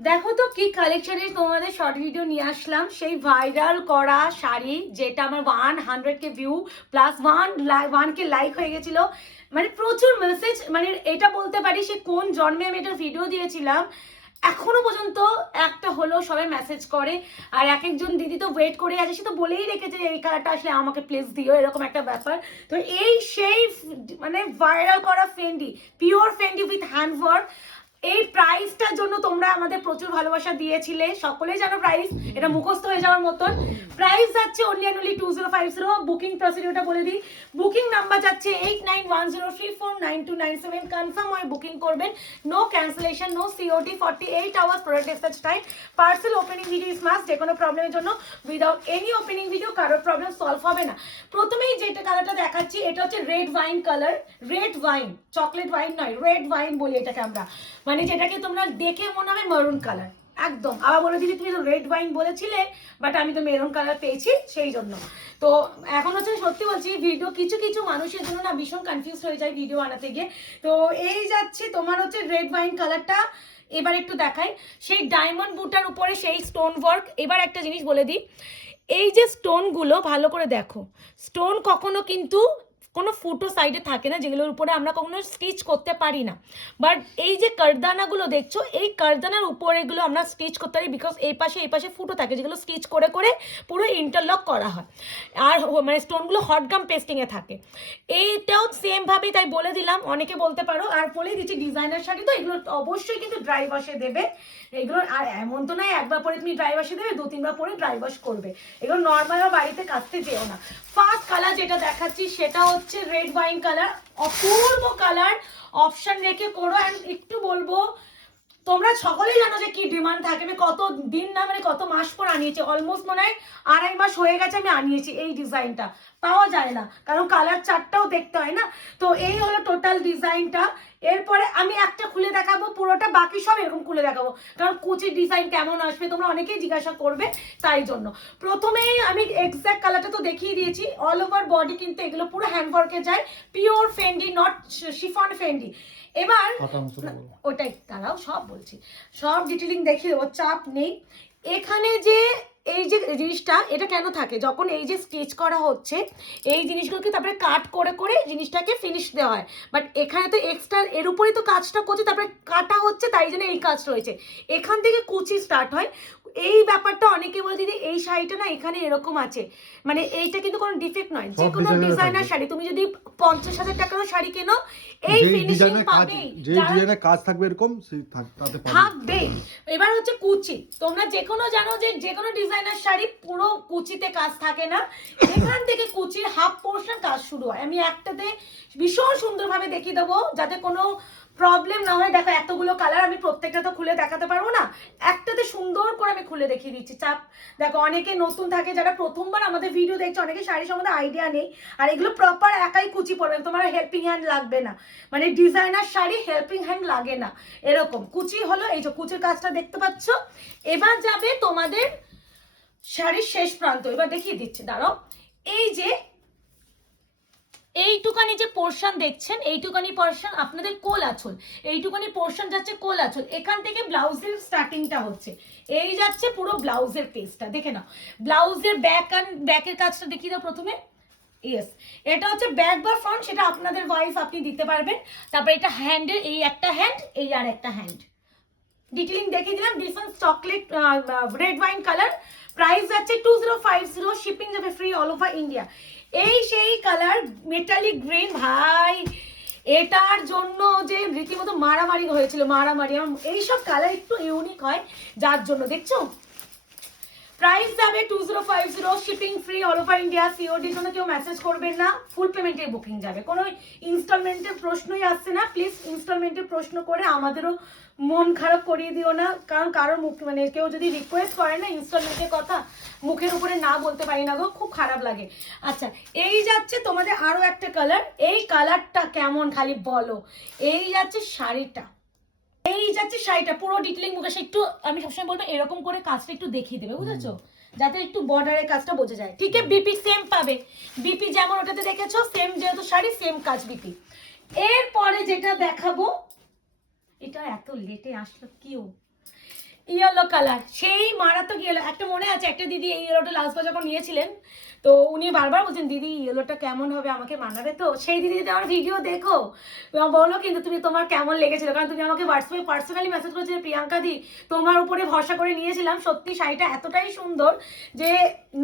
দেখো তো কি কালেকশনের তোমাদের শর্ট ভিডিও নিয়ে আসলাম। সেই ভাইরাল করা শাড়ি যেটা আমার 100K view plus 1K like হয়ে গেছিল, মানে প্রচুর মেসেজ। মানে এটা বলতে পারি সে কোন জন্মে আমি এটা ভিডিও দিয়েছিলাম এখনো পর্যন্ত একটা হলো সবাই মেসেজ করে। আর এক একজন দিদি তো ওয়েট করে আছে, সে তো বলেই রেখেছে এই কালারটা আসলে আমাকে প্লেস দিও, এরকম একটা ব্যাপার। তো এই সেই মানে ভাইরাল করা Fendi, pure Fendi with handwork. এই প্রাইসটার জন্য তোমরা আমাদের প্রচুর ভালোবাসা দিয়েছিলে, সকলেই জানো প্রাইস, এটা মুখস্থ হয়ে যাওয়ার মতন। প্রাইস যাচ্ছে অনলি 2050। বুকিং প্রসিডিউরটা বলে দিই। বুকিং নাম্বার যাচ্ছে 8910349297। কনফার্ম হয়ে বুকিং করবেন, no cancellation, no COD, 48 hours product dispatch time. Parcel opening video is must, যে কোনো প্রবলেমের জন্য উইদাউট এনি ওপেনিং ভিডিও কারোর প্রবলেম সলভ হবে না। প্রথমেই যেটা কালারটা দেখাচ্ছি এটা হচ্ছে red wine colour. Red wine, chocolate wine নয়, রেড ওয়াইন বলি এটাকে আমরা, মানে যেটাকে তোমরা দেখে মনে হবে মেরুন কালার একদম। আবার বলে দিদি তুমি তো রেড ওয়াইন বলেছিলে, বাট আমি তো মেরুন কালার পেয়েছি সেই জন্য। তো এখন হচ্ছে সত্যি বলছি, ভিডিও কিছু কিছু মানুষের জন্য না ভীষণ কনফিউজ হয়ে যায় ভিডিও বানাতে গিয়ে। তো এই যাচ্ছে তোমার হচ্ছে রেড ওয়াইন কালারটা। এবার একটু দেখাই সেই ডায়মন্ড বুটার উপরে সেই স্টোন ওয়ার্ক। এবার একটা জিনিস বলে দিই, এই যে স্টোনগুলো ভালো করে দেখো, স্টোন কখনো কিন্তু কোনো ফুটো সাইডে থাকে না, যেগুলোর উপরে আমরা কখনো স্টিচ করতে পারি না। বাট এই যে কারদানাগুলো দেখছো, এই কারদানার উপরে এগুলো আমরা স্টিচ করতে পারি, বিকজ এই পাশে ফুটো থাকে যেগুলো স্টিচ করে করে পুরো ইন্টারলক করা হয়। আর মানে স্টোনগুলো হট গাম পেস্টিংয়ে থাকে। এইটাও সেমভাবেই, তাই বলে দিলাম, অনেকে বলতে পারো। আর বলেই দিচ্ছি ডিজাইনার শাড়ি তো এগুলো অবশ্যই কিন্তু ড্রাই ওয়াশে দেবে এগুলো। আর এমন তো নয় একবার পরে তুমি ড্রাই ওয়াশে দেবে, 2-3বার পরে ড্রাই ওয়াশ করবে। এগুলো নর্মাল বাড়িতে কাচতে যেও না। ফার্স্ট কালার যেটা দেখাচ্ছি সেটা হচ্ছে রেড ওয়াইন কালার। অপূর্ব কালার, অপশন রেখে করো। অ্যান্ড একটু বলবো, তোমরা সকলেই জানো যে কি ডিমান্ড থাকে। আমি কত দিন না মানে কত মাস পর আনিয়েছি, অলমোস্ট মনে হয় 2.5 মাস হয়ে গেছে আমি আনিয়েছি। এই ডিজাইনটা পাওয়া যায় না, কারণ কালার চারটাও দেখতে হয় না। তো এই হলো টোটাল ডিজাইনটা। এরপরে আমি একটা খুলে দেখাবো পুরোটা, বাকি সব এরকম খুলে দেখাবো, কারণ কুচির ডিজাইন কেমন আসবে তোমরা অনেকেই জিজ্ঞাসা করবে, তাই জন্য। প্রথমেই আমি এক্সাক্ট কালারটা তো দেখিয়ে দিয়েছি। অল ওভার বডি কিন্তু এগুলো পুরো হ্যান্ডওয়ার্কে যায়, pure Fendi, not chiffon Fendi. এবার ওটাই দাঁড়াও, সব বলছি, সব ডিটেলিং দেখিয়ে দেবো, চাপ নেই। এখানে যে এই যে জিনিসটা, এটা কেন থাকে, যখন এই যে স্টিচ করা হচ্ছে এই জিনিসগুলোকে তারপরে কাট করে করে জিনিসটাকে ফিনিশ দেওয়া হয়। বাট এখানে তো এক্সট্রা এর উপরেই তো কাজটা করছে, তারপরে কাটা হচ্ছে, তাই জন্য এই কাজ রয়েছে। এখান থেকে কুচি স্টার্ট হয়। এই ব্যাপারটা অনেকে বলে দিদি এই শাড়িটা না এখানে এরকম আছে, মানে এইটা কিন্তু কোনো ডিফেক্ট নয়। যে কোনো ডিজাইনার শাড়ি তুমি যদি 50,000 টাকারও শাড়ি কেনো, এই ফিনিশিং পাবেই, যে ডিজাইনের কাজ থাকবে এরকম তাতে থাকবেই। এবার হচ্ছে কুচি, তোমরা যে কোনো জানো যে কোনো ডিজাইনার শাড়ি পুরো কুচিতে কাজ থাকে না, এখান থেকে কুচির হাফ পোর্শন কাজ শুরু হয়। আমি একটাতে ভীষণ সুন্দরভাবে দেখিয়ে দেবো যাতে কোনো প্রবলেম না হয়। দেখো এতগুলো কালার, আমি প্রত্যেকটা তো খুলে দেখাতে পারবো না, একটাতে সুন্দর করে আমি খুলে দেখিয়ে দিচ্ছি। চাপ দেখো, অনেকে নতুন থাকে যারা প্রথমবার আমাদের ভিডিও দেখছে, অনেকে শাড়ি সম্বন্ধে আইডিয়া নেই। আর এগুলো প্রপার একাই কুচি পড়বে, তোমার হেল্পিং হ্যান্ড লাগবে না, মানে ডিজাইনার শাড়ি হেল্পিং হ্যান্ড লাগে না, এরকম কুচি হলো। এই যে কুচির কাজটা দেখতে পাচ্ছ। এবার যাবে তোমাদের শাড়ির শেষ প্রান্ত, এবার দেখিয়ে দিচ্ছি দাঁড়াও। এই যে এইটুকানি যে পোর্শন দেখছেন, এইটুকানি পোর্শন আপনাদের কোল আঁচল, এইটুকানি পোর্শন যাচ্ছে কোল আঁচল। এখান থেকে ব্লাউজের স্টার্টিংটা হচ্ছে, এই যাচ্ছে পুরো ব্লাউজের পেজটা দেখে নাও। ব্লাউজের ব্যাকের কাজটা দেখিয়ে দাও প্রথমে। ইয়েস, এটা হচ্ছে ব্যাক বা ফ্রন্ট সেটা আপনাদের ওয়াইফ আপনি দিতে পারবেন। তারপরে এটা হ্যান্ডের, এই একটা হ্যান্ড, এই আর একটা হ্যান্ড, ডিটেইলিং দেখিয়ে দিলাম। This one chocolate red wine colour. Price যাচ্ছে 2050, শিপিং যাবে ফ্রি অল ওভার ইন্ডিয়া। এই সেই কালার মেটালিক গ্রিন, ভাই এটার জন্য যে রীতিমতো মারামারি হয়েছিল, মারামারি। এইসব কালার একটু ইউনিক হয় যার জন্য, দেখছো। প্রাইস যাবে 2050, shipping free all over India. সিওডির জন্য কেউ মেসেজ করবেন না, ফুল পেমেন্টের বুকিং যাবে, কোনো ইনস্টলমেন্টের প্রশ্নই আসছে না। প্লিজ ইনস্টলমেন্টের প্রশ্ন করে আমাদেরও মন খারাপ করিয়ে দিও না, কারণ কারোর মুখ মানে কেউ যদি রিকোয়েস্ট করে না ইনস্টলমেন্টের কথা, মুখের উপরে না বলতে পারি না গো, খুব খারাপ লাগে। আচ্ছা, এই যাচ্ছে তোমাদের আরো একটা কালার। এই কালারটা কেমন খালি বলো। এই যাচ্ছে শাড়িটা, এই যাচ্ছে শাড়িটা পুরো ডিটেইলিং মুখে একটু, আমি সবসময় বলবো এরকম করে কাজটা একটু দেখিয়ে দেবে, বুঝেছো, যাতে একটু বর্ডারের কাজটা বোঝা যায়। ঠিক আছে, বিপি সেম পাবে, বিপি যেমন ওটাতে দেখেছো সেম, যেহেতু শাড়ি সেম কাজ বিপি। এরপরে যেটা দেখাবো, এটা এত লেটে আসলো কিও, ইয়েলো কালার, সেই মারাত্মক ইয়েলো। একটা মনে আছে একটা দিদি এই ইয়েলোটা লাস্ট বার যখন নিয়েছিলেন, তো উনি বারবার বলছেন দিদি ইয়েলোটা কেমন হবে, আমাকে মানাবে তো? সেই দিদি যদি আমার ভিডিও দেখো বলো কিন্তু তুমি তোমার কেমন লেগেছিল, কারণ তুমি আমাকে হোয়াটসঅ্যাপে পার্সোনালি মেসেজ করেছিলে প্রিয়াঙ্কা দি তোমার উপরে ভরসা করে নিয়েছিলাম, সত্যি শাড়িটা এতটাই সুন্দর যে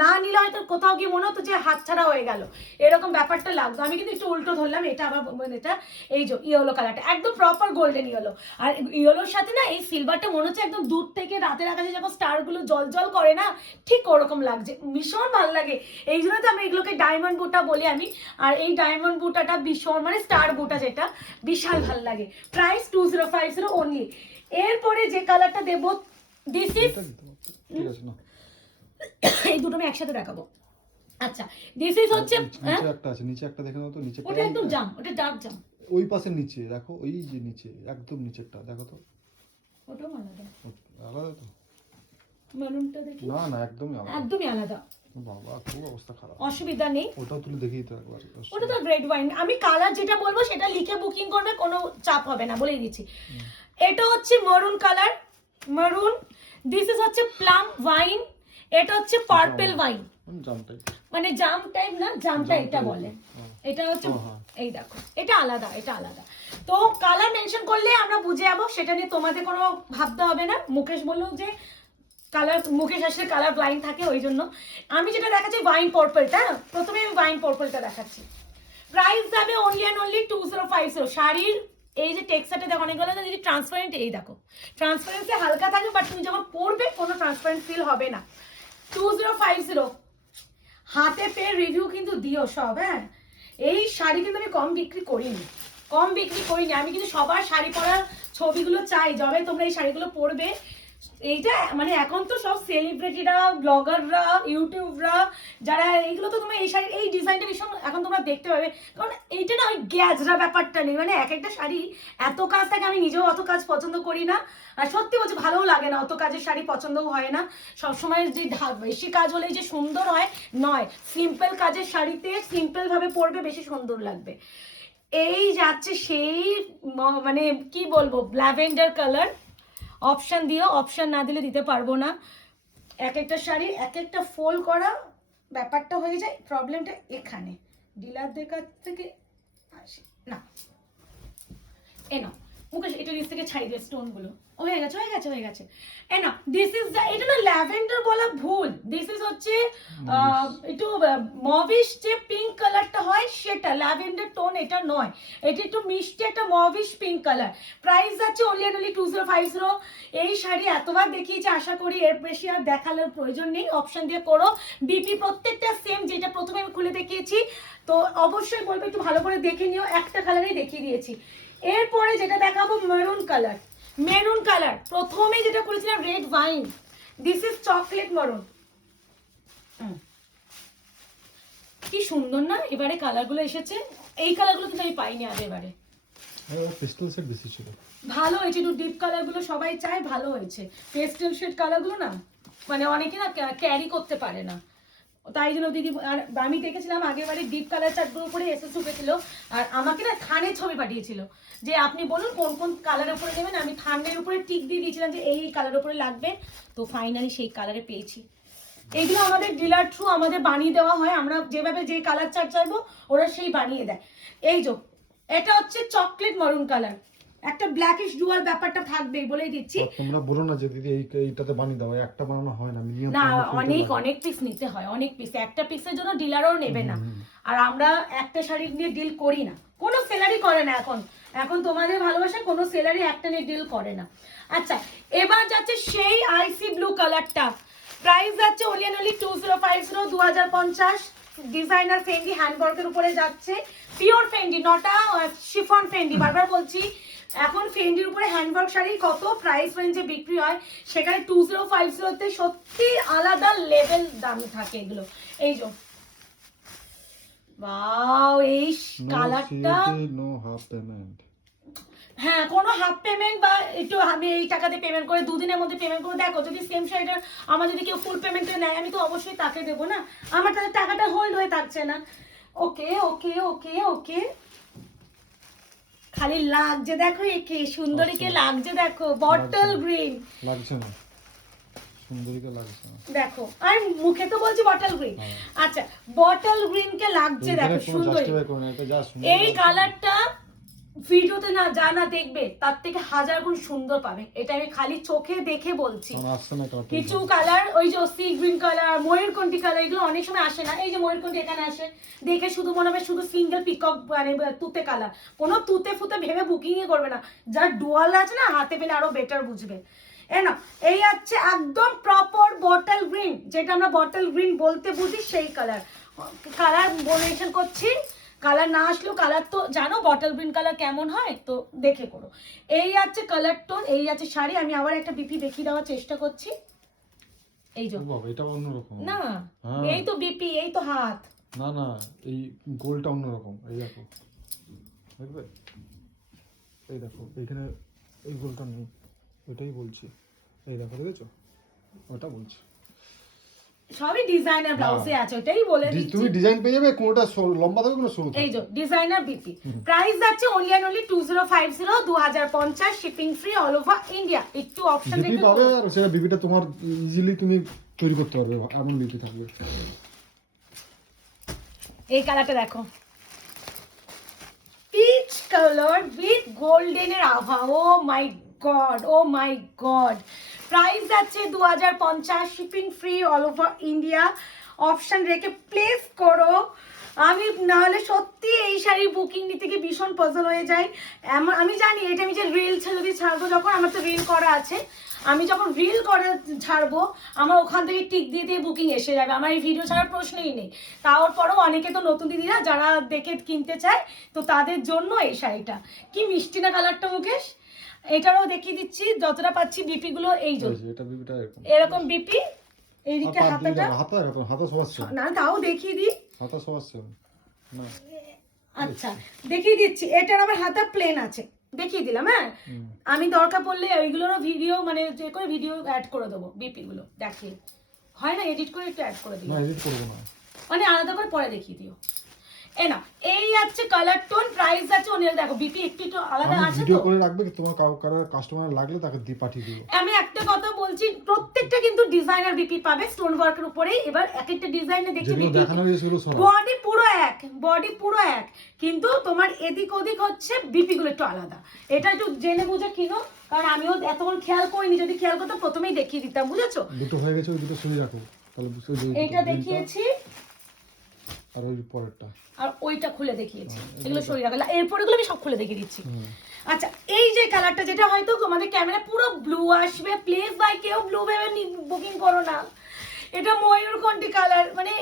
না নিলে হয়তো কোথাও গিয়ে মনে হতো যে হাতছাড়া হয়ে গেল, এরকম ব্যাপারটা লাগতো। আমি কিন্তু একটু উল্টো ধরলাম, এটা আবার এটা এই যে ইয়েলো কালারটা একদম প্রপার গোল্ডেন ইয়েলো, আর ইয়েলোর সাথে না এই সিলভারটা মনে হচ্ছে একদম দূর থেকে রাতের আকাশে যখন স্টার গুলো জল জল করে না, ঠিক ওরকম লাগছে, ভীষণ ভালো লাগে। এই জন্য তো আমি এগুলোকে ডায়মন্ড বুটা বলি আমি। আর এই ডায়মন্ড বুটাটা ভীষণ মানে স্টার বুটা যেটা বিশাল ভালো লাগে। Price 2050 only. এরপরে যে কালারটা দেবো দিস ইজ, ঠিক আছে না, এই দুটো আমি একসাথে দেখাবো। আচ্ছা দিস ইজ হচ্ছে নিচে একটা আছে, নিচে একটা দেখে নাও তো, নিচে ওটা একদম জাম, ওটা ডার্ক জাম, ওই পাশের নিচে দেখো, ওই যে নিচে একদম নিচেরটা দেখো তো, ওটাও আলাদা, আলাদা তো? মেরুনটা দেখি, না না একদমই আলাদা, একদমই আলাদা। বাবা খুব অবস্থা খারাপ, অসুবিধা নেই, ওটাও তুলে দেখিয়ে তো একবার। ওটা তো রেড ওয়াইন। আমি কালার যেটা বলবো সেটা লিখে বুকিং করবে, কোনো চাপ হবে না, বলেই দিচ্ছি। এটা হচ্ছে maroon colour, maroon. This is হচ্ছে প্লাম ওয়াইন, এটা হচ্ছে পার্পল ওয়াইন, জামটাই মানে জাম টাইপ না, জামটা এটা বলে। এটা হচ্ছে হ্যাঁ। এই দেখো, এটা আলাদা, এটা আলাদা। তো কালার মেনশন করলে আমরা বুঝে যাবো, সেটা নিয়ে তোমাদের কোনো ভাবতে হবে না। মুকেশ বললো যে কালার, মুকেশ আসলে কালার ব্লাইন্ড থাকে, ওই জন্য আমি যেটা দেখাচ্ছি ওয়াইন পার্পলটা, প্রথমে আমি ওয়াইন পার্পলটা দেখাচ্ছি। প্রাইস যাবে অনলি অ্যান্ড অনলি 2050। শাড়ির এই যে টেক্সচারটা দেখো অনেকগুলো যদি ট্রান্সপারেন্ট, এই দেখো ট্রান্সপারেন্সি হালকা থাকে, বাট তুমি যখন পরবে কোনো ট্রান্সপারেন্ট ফিল হবে না। 2050 হাতে পেয়ে রিভিউ কিন্তু দিও সব। হ্যাঁ, এই শাড়ি কিন্তু আমি কম বিক্রি করিনি, কম বিক্রি করিনি। আমি কিন্তু সবার শাড়ি পরার ছবিগুলো চাই, যবে তোমরা এই শাড়িগুলো পরবে। এইটা মানে এখন তো সব সেলিব্রিটিরা, ব্লগাররা, ইউটিউবরা, যারা এইগুলো তো তোমরা এই শাড়ির এই ডিজাইনটা ভীষণ এখন তোমরা দেখতে পাবে, কারণ এইটা না ওই গ্যাজরা ব্যাপারটা নেই, মানে এক একটা শাড়ি এত কাজ থাকে, আমি নিজেও অত কাজ পছন্দ করি না, আর সত্যি বলছি ভালোও লাগে না, অত কাজের শাড়ি পছন্দও হয় না। সবসময় যে বেশি কাজ হলেই যে সুন্দর হয় নয়, সিম্পল কাজের শাড়িতে সিম্পল ভাবে পরবে, বেশি সুন্দর লাগবে। এই যাচ্ছে সেই মানে কি বলবো, ল্যাভেন্ডার কালার। অপশন দিও, অপশন না দিলে দিতে পারবো না। এক একটা শাড়ি এক একটা ফোল্ড করা ব্যাপারটা হয়ে যায়, প্রবলেমটা এখানে ডিলারদের কাছ থেকে আসে না। এ না মুকেশ, এটা নিচ থেকে ছাই দিয়ে স্টোন গুলো হয়ে গেছে, হয়ে গেছে, হয়ে গেছে। এ না দিস ইজ এটা না ল্যাভেন্ডার বলা ভুল, দিস ইজ হচ্ছে একটু মভিশ যে পিঙ্ক কালারটা হয় সেটা, ল্যাভেন্ডার টোন এটা নয়, এটা একটু মিষ্টি একটা মভিশ পিঙ্ক কালার। প্রাইস আছে অনলি অনলি 2050। এই শাড়ি এতবার দেখিয়েছি, আশা করি এর বেশি আর দেখানোর প্রয়োজন নেই। অপশন দিয়ে করো, বিপি প্রত্যেকটা সেম, যেটা প্রথমে আমি খুলে দেখিয়েছি, তো অবশ্যই বলবো একটু ভালো করে দেখে নিও, একটা কালারেই দেখিয়ে দিয়েছি। এরপরে যেটা দেখাবো মেরুন কালার, মেরুন কালার প্রথমে যেটা করেছিলাম red wine, this is chocolate maroon. কি সুন্দর না এবারে কালারগুলো এসেছে, এই কালারগুলো কিন্তু আমি পাইনি আগে এবারে, পেস্টেল সেট বেশি ছিল, ভালো হয়েছে। একটু ডিপ কালারগুলো সবাই চায়, ভালো হয়েছে। পেস্টেল শেড কালারগুলো না মানে অনেকে না ক্যারি করতে পারে না, তাই জন্য দিদি। আর আমি দেখেছিলাম আগের বারে ডিপ কালার চার্টগুলো উপরে এসে ঢুকেছিল, আর আমাকে না থানের ছবি পাঠিয়েছিল যে আপনি বলুন কোন কোন কালারের উপরে নেবেন, আমি থানের উপরে টিক দিয়ে দিয়েছিলাম যে এই কালারের উপরে লাগবে, তো ফাইনালি সেই কালারে পেয়েছি। এইগুলো আমাদের ডিলার থ্রু আমাদের বানিয়ে দেওয়া হয়, আমরা যেভাবে যে কালার চার্ট চাইবো ওরা সেই বানিয়ে দেয়। এই যে এটা হচ্ছে চকলেট মেরুন কালার, একটা ব্ল্যাকিশ ডুয়াল ব্যাপারটা থাকবেই, বলেই দিচ্ছি। তোমরা বলো না যে দিদি এইটাতে বানিয়ে দাও, একটা বানানো হয় না, মিনিমাম না অনেক অনেক পিস নিতে হয়, অনেক পিস, একটা পিসের জন্য ডিলারও নেবে না, আর আমরা একটা শাড়ি নিয়ে ডিল করি না, কোনো সেলারি করে না এখন, এখন তোমাদের ভালোবাসা কোনো সেলারি একটা নিয়ে ডিল করে না। আচ্ছা এবার যাচ্ছে সেই আইসি ব্লু কালারটা, প্রাইস যাচ্ছে অনলি অনলি 2050, 2050। ডিজাইনার ফেন্ডি হ্যান্ডওয়ার্কের উপরে যাচ্ছে, পিওর ফেন্ডি, নটা শিফন ফেন্ডি, বারবার বলছি। এখন ফেন্ডির উপরে হ্যান্ডওয়ার্ক শাড়ি কত প্রাইস রেঞ্জে বিক্রি হয়, সেখানে 2050-তে সত্যি আলাদা লেভেল দাম থাকে এগুলো। এই যে ওয়াও, এই কালারটা, নো হাফ পেমেন্ট, হ্যাঁ কোনো হাফ পেমেন্ট বা একটু আমি এই টাকাতে পেমেন্ট করে দুদিনের মধ্যে পেমেন্ট করে দেখো, যদি সেম শাড়িটা আমার যদি কেউ ফুল পেমেন্টে নেয় আমি তো অবশ্যই তাকে দেবো না, আমার তাহলে টাকাটা হোল্ড হয়ে থাকছে না। ওকে ওকে ওকে ওকে, খালি লাগছে দেখো, একে সুন্দরীকে লাগছে দেখো, বটল গ্রিন লাগছে না সুন্দরীকে লাগছে না। দেখো আর মুখে তো বলছি বটল গ্রিন, হ্যাঁ। আচ্ছা বটল গ্রিন কে লাগছে দেখো সুন্দরী। এই কালারটা ভিডিওতে না যা না দেখবে তার থেকে 1000 গুণ সুন্দর পাবে, এটা আমি খালি চোখে দেখে বলছি। কিছু কালার ওই যে সি গ্রিন কালার, ময়ূরকণ্ঠী কালার, এগুলো অনেক সময় আসে না। এই যে ময়ূরকণ্ঠী এখানে আসে, দেখে শুধু মনে হবে শুধু সিঙ্গেল পিকক মানে তুতে কালার, কোনো তুতে ফুতে ভেবে বুকিংই করবে না, যার ডুয়াল আছে না হাতে পেলে আরো বেটার বুঝবে। না এই হচ্ছে একদম প্রপার বটল গ্রিন, যেটা আমরা বটল গ্রিন বলতে বুঝি সেই কালার। কালার মেনশন করছি, কালার না আসলেও কালার তো জানো বটল গ্রিন কালার কেমন হয়, তো দেখে করো। এই আছে কালার টোন, এই আছে শাড়ি। আমি আবার একটা বিপি দেখিয়ে দেওয়ার চেষ্টা করছি। এই যে বাবা এটা অন্যরকম না, হ্যাঁ। এই তো বিপি, এই তো হাত। না না এই গোলটা অন্যরকম, এই দেখো দেখবে, এই দেখো এইখানে এই গোলটা নেই, ওইটাই বলছি, এই দেখো দেখেছো, ওটা বলছি। সবই ডিজাইনার ব্লাউজে আছে, ওটাই বলে দিচ্ছি। তুমি ডিজাইন পেয়ে যাবে, কোনটা লম্বা থাকবে কোনটা সরু থাকবে। এই যে ডিজাইনার বিপি, প্রাইস আছে only and only 2050, 2050 shipping free all over India. একটু অপশন বিপি দেখে পাবে, আর সেটা বিপিটা তোমার ইজিলি তুমি তৈরি করতে পারবে, এমন বিপি থাকবে। এই কালারটা দেখো, পিচ কালার উইথ গোল্ডেনের আভা। ও মাই গড, ও মাই গড। প্রাইস আছে 2050, shipping free all over India. Option রেখে প্লেস করো। আমি নাহলে সত্যি এই শাড়ির বুকিং নিতে গিয়ে ভীষণ পজল হয়ে যায়। আমি জানি এটা আমি যে রিল ছেলে ছাড়বো, যখন আমার তো রিল করা আছে, আমি যখন রিল করে ছাড়বো আমার ওখান থেকে টিক দিয়ে দিয়ে বুকিং এসে যাবে, আমার এই ভিডিও ছাড়ার প্রশ্নই নেই। তারপরেও অনেকে তো নতুন দিদিরা যারা দেখে কিনতে চায়, তো তাদের জন্য এই শাড়িটা কি মিষ্টি না কালারটা মুকেশ। এটারও দেখিয়ে দিচ্ছি যতটা পাচ্ছি বিপি গুলো। এই যে এটা বিপিটা এরকম বিপি, এইদিকে হাতাটা হাতা সবাস না, তাও দেখিয়ে দিই। হাতা সবাস না, আচ্ছা দেখিয়ে দিচ্ছি। এটার আবার হাতা প্লেন আছে, দেখিয়ে দিলাম। হ্যাঁ আমি দরকার পড়লে ওইগুলোরও ভিডিও মানে যে করে ভিডিও অ্যাড করে দেবো, বিপি গুলো দেখিয়ে হয় না, এডিট করে একটু অ্যাড করে দিই, না এডিট করব না, মানে আলাদা করে পরে দেখিয়ে দিও। না এই আছে কালার টোন, প্রাইস আছে অনেক। দেখো বিপি একটু একটু আলাদা আছে, ভিডিও করে রাখবে, তোমার কারো কাস্টমার লাগলে তাকে দিয়ে পাঠিয়ে দিও। আমি একটা কথা বলছি, প্রত্যেকটা কিন্তু ডিজাইনার বিপি পাবে স্টোন ওয়ার্কের উপরেই। এবার এক একটা ডিজাইনে দেখছি বডি পুরো এক, বডি পুরো এক, কিন্তু তোমার এদিক ওদিক হচ্ছে বিপি গুলো একটু আলাদা। এটা একটু জেনে বুঝে কিনো, কারণ আমিও এতক্ষণ খেয়াল করিনি, যদি খেয়াল করতাম প্রথমেই দেখিয়ে দিতাম, বুঝেছো। দুটো হয়ে গেছে, ওই দুটো সরিয়ে রাখো তাহলে বুঝতে পারবে। এটা দেখিয়েছি আর ওই পরেরটা আর ওইটা খুলে দেখিয়েছি, এগুলো সরিয়ে রাখো। এরপর এগুলো আমি সব খুলে দেখিয়ে দিচ্ছি। হুম। আচ্ছা এই যে কালারটা, যেটা হয়তো তোমাদের ক্যামেরা পুরো ব্লু আসবে, প্লিজ ভাই কেউ ব্লু ভেবে বুকিং করো না। এটা ময়ূরকণ্ঠী কালার, মানে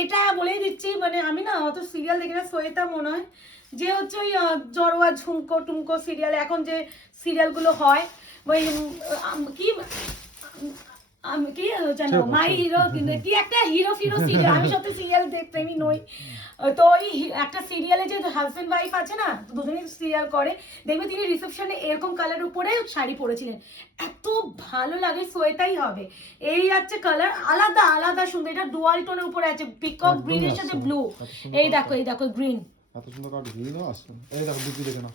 এটা বলেই দিচ্ছি, মানে আমি না অত সিরিয়াল দেখি না, সোয়েতা মনে হয় যে হচ্ছে ওই জড়োয়া ঝুমকো টুমকো সিরিয়াল, এখন যে সিরিয়ালগুলো হয় ওই কি আমি কি জানো মাই হিরো, কিন্তু কি একটা হিরো ফিরো সিরিয়াল, আমি সত্যি সিরিয়াল প্রেমী নই। তো ওই একটা সিরিয়ালে যে হাজবেন্ড ওয়াইফ আছে না, দুজনেই সিরিয়াল করে, দেখবে তিনি রিসেপশনে এরকম কালার উপরে শাড়ি পরেছিলেন, এত ভালো লাগে। সোয়েতাই হবে। এই আছে কালার আলাদা আলাদা সুন্দর, এটা ডুয়াল টোনের উপরে আছে, পিকক গ্রিনের সাথে ব্লু। এই দেখো গ্রিন, এত সুন্দর কাট গ্রিনও আসছে। এই দেখো বিপি দেখে না,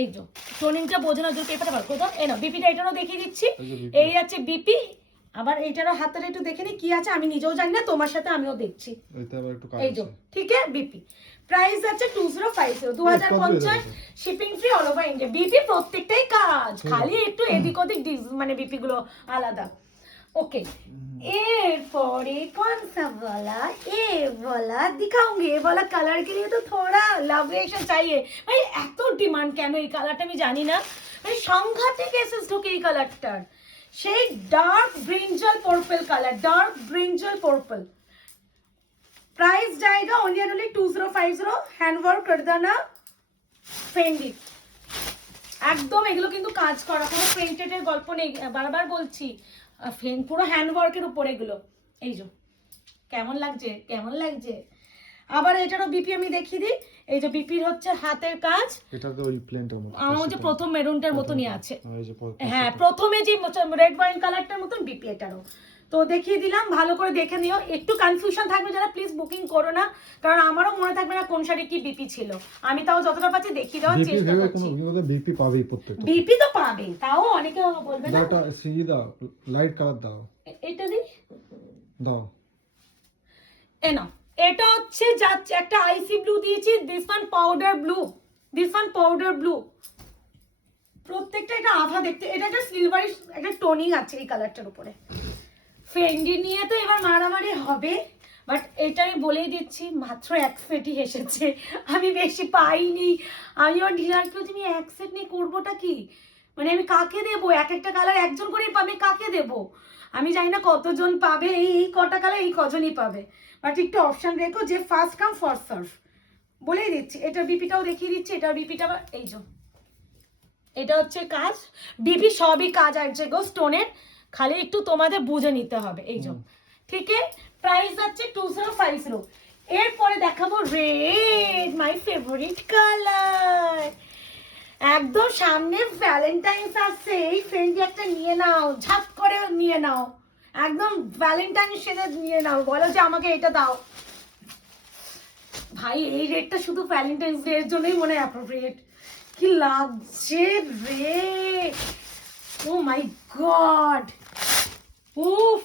এই যে টোনিংটা বোঝানোর জন্য পেপারটা বার করে দাও। এই না বিপিটা এটারও দেখিয়ে দিচ্ছি। এই আছে বিপি, আবার এইটারও হাতের একটু দেখে নি কি আছে, আমি নিজেও জানি না, তোমার সাথে আমিও দেখছি। এইটা আবার একটু কাজ এই যে ঠিক আছে বিপি, প্রাইস আছে 2050, 2050 shipping free all over India. BP প্রত্যেকটাই কাজ, খালি একটু এদিক ওদিক মানে বিপি গুলো আলাদা। ओके एरपरे कौन सा वाला, ये वाला दिखाऊंगी। ये वाला कलर के लिए तो थोड़ा लव रिएक्शन चाहिए भाई, এত ডিমান্ড কেন এই কালারটা আমি জানি না, মানে সাংঘাতিক এসেন্স ঢোকে এই কালারটার। সেই dark brinjal purple colour, dark brinjal purple. Price जाएगा ओनली एंड ओनली 2050, हैंडवर्क करदाना ফেন্ডি। একদম এগুলো কিন্তু কাজ করা, কোনো প্রিন্টেডের গল্প নেই, বারবার বলছি পুরো হ্যান্ডওয়ার্কের উপর এগুলো। এই যে কেমন লাগছে, কেমন লাগছে। আবার এটারও বিপি আমি দেখিয়ে দিই। এই যে বিপির হচ্ছে হাতের কাজ, এটা তো ওই প্লেনটার মতো, আমার যে প্রথম মেরুনটার মতনই আছে। এই যে হ্যাঁ প্রথমে যে রেড ওয়াইন কালারটার মতন বিপি এটারও। তো দেখিয়ে দিলাম, ভালো করে দেখে নিও। একটু কনফিউশন থাকবে যারা, প্লিজ বুকিং করো না, কারণ আমারও মনে থাকবে না কোন শাড়ি কি বিপি ছিল। আমি তাও যতটা পাচ্ছি দেখিয়ে দেওয়ার বিপি চেষ্টা ভেবে করছি। কোনো বিপি পাবেই প্রত্যেকটা। বিপি তো পাবে, তাও অনেকে বলবে না। দাওটা সিজি দাও, লাইট কালার দাও, এটা দিই দাও। এ নাও, এটা হচ্ছে যাচ্ছে একটা আইসি ব্লু দিয়েছি, this one powder blue, this one powder blue. প্রত্যেকটা এটা আভা দেখতে, এটা একটা সিলভারি একটা টোনিং আছে এই কালারটার উপরে। ফেন্ডি নিয়ে তো এবার মারামারি হবে, বাট এটা আমি বলেই দিচ্ছি মাত্র এক সেটই এসেছে, আমি বেশি পাইনি। আমি ওর ডিলারকে তুমি এক সেট নিয়ে করবোটা কি, মানে আমি কাকে দেবো? এক একটা কালার একজন করেই পাবে, কাকে দেবো? আমি জানি না কতজন পাবে, এই কটা কালার এই কজনই পাবে, বাট একটু অপশন রেখো যে ফার্স্ট কাম ফার্স্ট সার্ভ। বলেই দিচ্ছি, এটা বিপিটাও দেখিয়ে দিচ্ছি, এটা বিপিটা এই যে এটা হচ্ছে কাজ, বিপি সবই কাজ আছে গো স্টোনের, খালি একটু তোমাদের বুঝে নিতে হবে। এই যে ঠিক আছে, প্রাইস আছে 2050। এরপরে দেখাবো রেড, মাই ফেভারিট কালার। একদম সামনে ভ্যালেন্টাইন্স আসছে, এই ফ্রেন্ডলি একটা নিয়ে নাও, ঝাপ করে নিয়ে নাও, একদম ভ্যালেন্টাইন সেজে নিয়ে নাও, বলো যে আমাকে এটা দাও। ভাই এই রেডটা শুধু ভ্যালেন্টাইন্স ডে এর জন্যই মনে হয় অ্যাপ্রোপ্রিয়েট। কি লাগছে রে, ও মাই গড, উফ,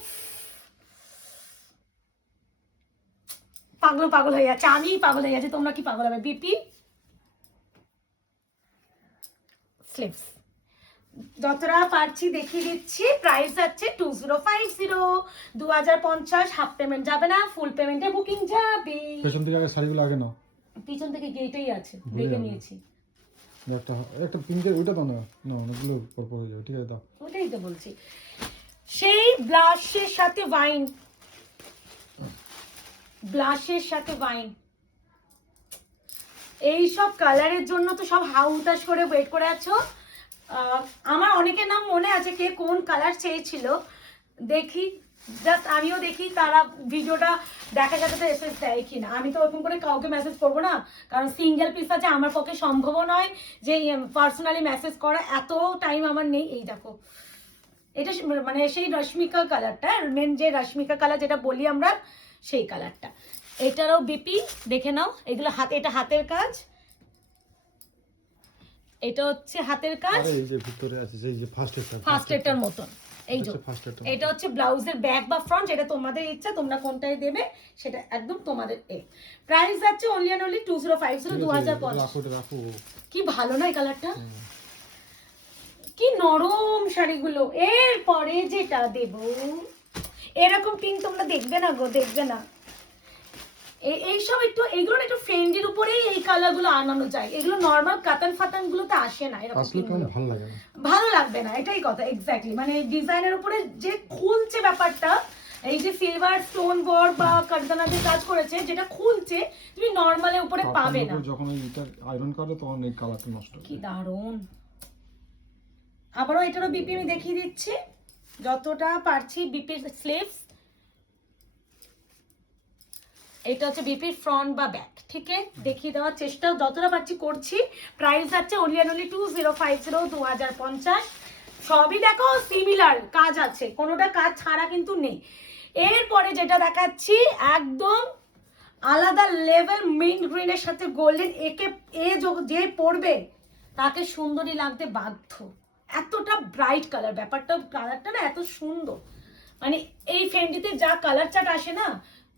পাগল পাগল হয়ে যাচ্ছে, আমি পাগল হয়ে যাচ্ছি, তোমরা কি পাগল হবে? বিপি স্লিভস যতটা পারছি দেখিয়ে দিচ্ছি, প্রাইস আছে 2050, 2050। হাফ পেমেন্ট যাবে না, ফুল পেমেন্টে বুকিং যাবে। পেছন থেকে আগে শাড়িগুলো আগে নাও, পিছন থেকে গেটেই আছে, ভুলে দেখে যাবে। নিয়েছি। একটা একটা পিঙ্কের ওইটা দাও না, না অনেকগুলো পরপর হয়ে যাবে, ঠিক আছে দাও। ওটাই তো বলছি, সেই ব্লাশের সাথে ওয়াইন, ব্লাশের সাথে ওয়াইন, এইসব কালারের জন্য তো সব হাউতাস করে ওয়েট করে আছো। আমার অনেকের নাম মনে আছে কে কোন কালার চেয়েছিল, দেখি জাস্ট আমিও দেখি তারা ভিডিওটা দেখা যাচ্ছে তো এসএস দেয় কিনা। আমি তো ওরকম করে কাউকে মেসেজ করবো না, কারণ সিঙ্গেল পিস আছে, আমার পক্ষে সম্ভবও নয় যে পার্সোনালি মেসেজ করা, এত টাইম আমার নেই। এই দেখো এটা মানে সেই রশ্মিকা কালারটা, মেন যে রশ্মিকা কালার যেটা বলি আমরা, সেই কালারটা। এটারও বিপি দেখে নাও, এগুলো হাতে, এটা হাতের কাজ, এটা হচ্ছে হাতের কাজ, আরে এই যে ভিতরে আছে সেই যে ফার্স্ট এটার মতন। এই যে এটা হচ্ছে ব্লাউজের ব্যাক বা ফ্রন্ট, যেটা তোমাদের ইচ্ছা, তোমরা কোনটাই দেবে সেটা একদম তোমাদের। প্রাইস আছে অনলি এন্ড অনলি 2050, 2050। কি ভালো না এই কালারটা, কি নরম শাড়িগুলো। এরপরে যেটা দেব, এরকম পিঙ্ক তোমরা দেখবে না গো, দেখবে না। এইসব একটু, এইগুলো একটু ফ্রেন্ডের উপরেই এই কালারগুলো আনানো যায়, এগুলো নর্মাল কাতান ফাতান গুলোতে আসে না, এরকম ভালো লাগে না, ভালো লাগবে না, এটাই কথা এক্স্যাক্টলি। মানে ডিজাইনের উপরে যে খুলছে ব্যাপারটা, এই যে সিলভার স্টোন ওয়ার্ক বা কারদানাদের কাজ করেছে, যেটা খুলছে তুমি নরমালের উপরে পাবে না। যখন এটা আয়রন করে তখন এই কালারটা নষ্ট হয়। কি দারুণ। আবারও এটারও বিপি আমি দেখিয়ে দিচ্ছি যতটা পারছি। বিপির স্লিভস, এটা হচ্ছে বিপির ফ্রন্ট বা ব্যাক, ঠিক আছে, দেখিয়ে দেওয়ার চেষ্টা যতটা পারছি করছি। প্রাইস আছে অনলি এন্ড অনলি 2050, 2050। সবই দেখো সিমিলার কাজ আছে, কোনোটা কাজ ছাড়া কিন্তু নেই। এরপরে যেটা দেখাচ্ছি একদম আলাদা লেভেল, মিন্ট গ্রিনের সাথে গোল্ডেন, একে যে পরবে তাকে সুন্দরী লাগতে বাধ্য, এতটা ব্রাইট কালার। ব্যাপারটা কালারটা না এত সুন্দর, মানে এই ফেন্ডিতে যা কালার চার্ট আসে না,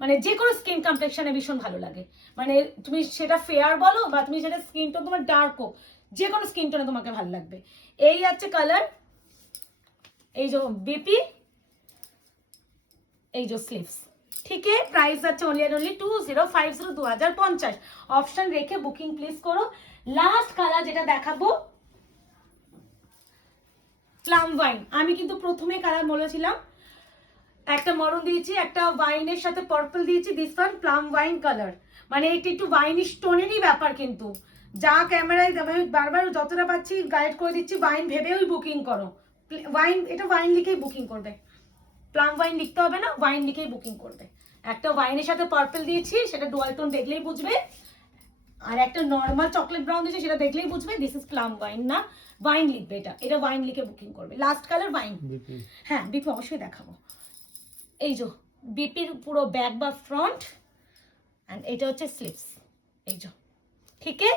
মানে যে কোনো স্কিন কমপ্লেকশনে ভীষণ ভালো লাগে। মানে তুমি সেটা ফেয়ার বলো বা তুমি সেটা স্কিন টোন তোমার ডার্ক হোক, যে কোনো স্কিন টোনে তোমাকে ভালো লাগবে। এই আছে কালার, এই যে বিপি, এই যে স্লিভস, ঠিক আছে। প্রাইস আছে অনলি এন্ড অনলি 2050, 2050। অপশন রেখে বুকিং প্লিজ করো। লাস্ট কালার যেটা দেখাবো, প্লাম ওয়াইন। আমি কিন্তু প্রথমে কালার বলেছিলাম, একটা মরুন দিয়েছি, একটা ওয়াইনের সাথে পার্পল দিয়েছি, this one plum wine colour. মানে এটা একটু ওয়াইন স্টোনেরই ব্যাপার, কিন্তু যা ক্যামেরায় আমি বারবার যতটা পাচ্ছি গাইড করে দিচ্ছি, ওয়াইন ভেবেই বুকিং করো। ওয়াইন, এটা ওয়াইন লিখেই বুকিং করবে, প্লাম ওয়াইন লিখতে হবে না, ওয়াইন লিখেই বুকিং করবে। একটা ওয়াইনের সাথে পার্পল দিয়েছি, সেটা ডুয়াল টোন দেখলেই বুঝবে, আর একটা নর্মাল চকলেট ব্রাউন দিয়েছি, সেটা দেখলেই বুঝবে দিস ইজ প্লাম ওয়াইন না, ওয়াইন লিখবে, এটা ওয়াইন লিখে বুকিং করবে। লাস্ট কালার ওয়াইন, হ্যাঁ বিপি অবশ্যই দেখাবো। এই যে বিপির পুরো ব্যাক বা ফ্রন্ট, অ্যান্ড এটা হচ্ছে স্লিভস। এই যে ঠিক আছে।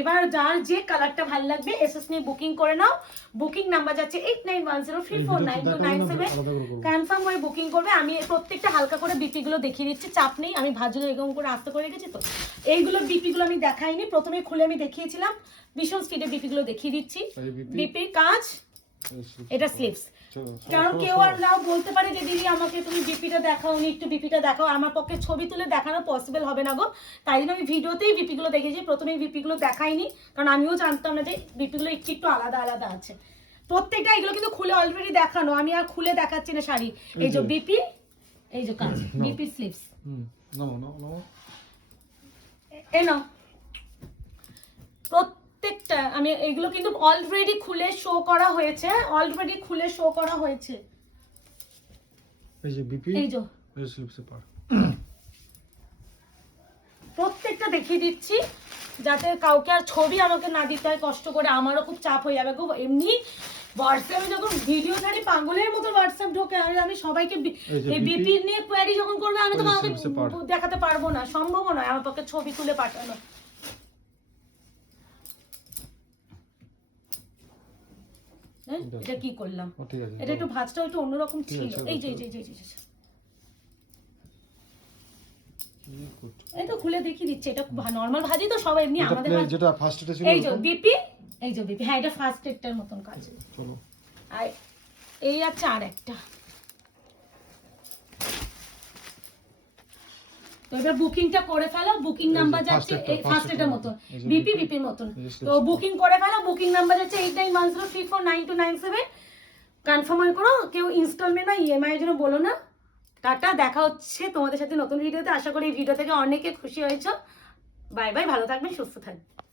এবার যার যে কালারটা ভালো লাগবে এসএস নিয়ে বুকিং করে নাও। বুকিং নাম্বার যাচ্ছে 8910349297। কনফার্ম হয়ে বুকিং করবে। আমি প্রত্যেকটা হালকা করে বিপি গুলো দেখিয়ে দিচ্ছি, চাপ নেই। আমি ভাঁজগুলো এরকম করে আস্তে করে রেখেছি তো। এইগুলো বিপি গুলো আমি দেখাইনি, প্রথমে খুলে আমি দেখিয়েছিলাম। ভীষণ স্পিডে বিপি গুলো দেখিয়ে দিচ্ছি। বিপির কাজ, এটা স্লিভস। কারণ কেউ আর নাও বলতে পারে যে দিদি আমাকে তুমি বিপিটা দেখাও নি, একটু বিপিটা দেখাও। আমার পক্ষে ছবি তুলে দেখানো পসিবল হবে না গো, তাই জন্য আমি ভিডিওতেই বিপি গুলো দেখেছি। প্রথমে বিপি গুলো দেখাইনি, কারণ আমিও জানতাম না যে বিপি গুলো একটু একটু আলাদা আলাদা আছে। প্রত্যেকটা এগুলো কিন্তু খুলে অলরেডি দেখানো, আমি আর খুলে দেখাচ্ছি না শাড়ি। এই যে বিপি, এই যে কাজ, বিপি স্লিভস। এই নাও প্রত্যেকটা, আমি এগুলো কিন্তু অলরেডি খুলে শো করা হয়েছে, অলরেডি খুলে শো করা হয়েছে। এই যে বিপি, এই যে এই স্লিপসে পার, প্রত্যেকটা দেখিয়ে দিচ্ছি যাতে কাউকে আর ছবি আমাকে না দিতে হয় কষ্ট করে, আমারও খুব চাপ হয়ে যাবে গো। এমনি হোয়াটসঅ্যাপে যখন ভিডিও ছাড়ি পাগলের মতো হোয়াটসঅ্যাপ ঢোকে, আর আমি সবাইকে এই বিপি নিয়ে কোয়ারি যখন করবে আমি তো কাউকে দেখাতে পারবো না, সম্ভব নয় আমার পক্ষে ছবি তুলে পাঠানো। এটা কি করলাম, এটা একটু ভাঁজটা একটু অন্যরকম ছিল। এই যে এই তো খুলে দেখিয়ে দিচ্ছে, এটা নরমাল ভাজি তো সবাই এমনি আমাদের যেটা ফার্স্ট এটা ছিল। এই যে বিপি, এই যে বিপি, হ্যাঁ এটা ফার্স্ট এটার মতন কাজ। চলো আর এই আছে আর একটা। তো এবার বুকিংটা করে ফেলো। বুকিং নাম্বার যাচ্ছে এই ফার্স্ট এটার মতন, বিপি বিপির মতন। তো বুকিং করে ফেলো। বুকিং নাম্বার যাচ্ছে 8910349297। কনফার্ম করো। কেউ ইনস্টলমেন্ট বা ইএমআই এর জন্য বলো না। টাটা, দেখা হচ্ছে তোমাদের সাথে নতুন ভিডিওতে। আশা করি এই ভিডিও থেকে অনেকে খুশি হয়েছো। বাই বাই, ভালো থাকবেন, সুস্থ থাকবেন।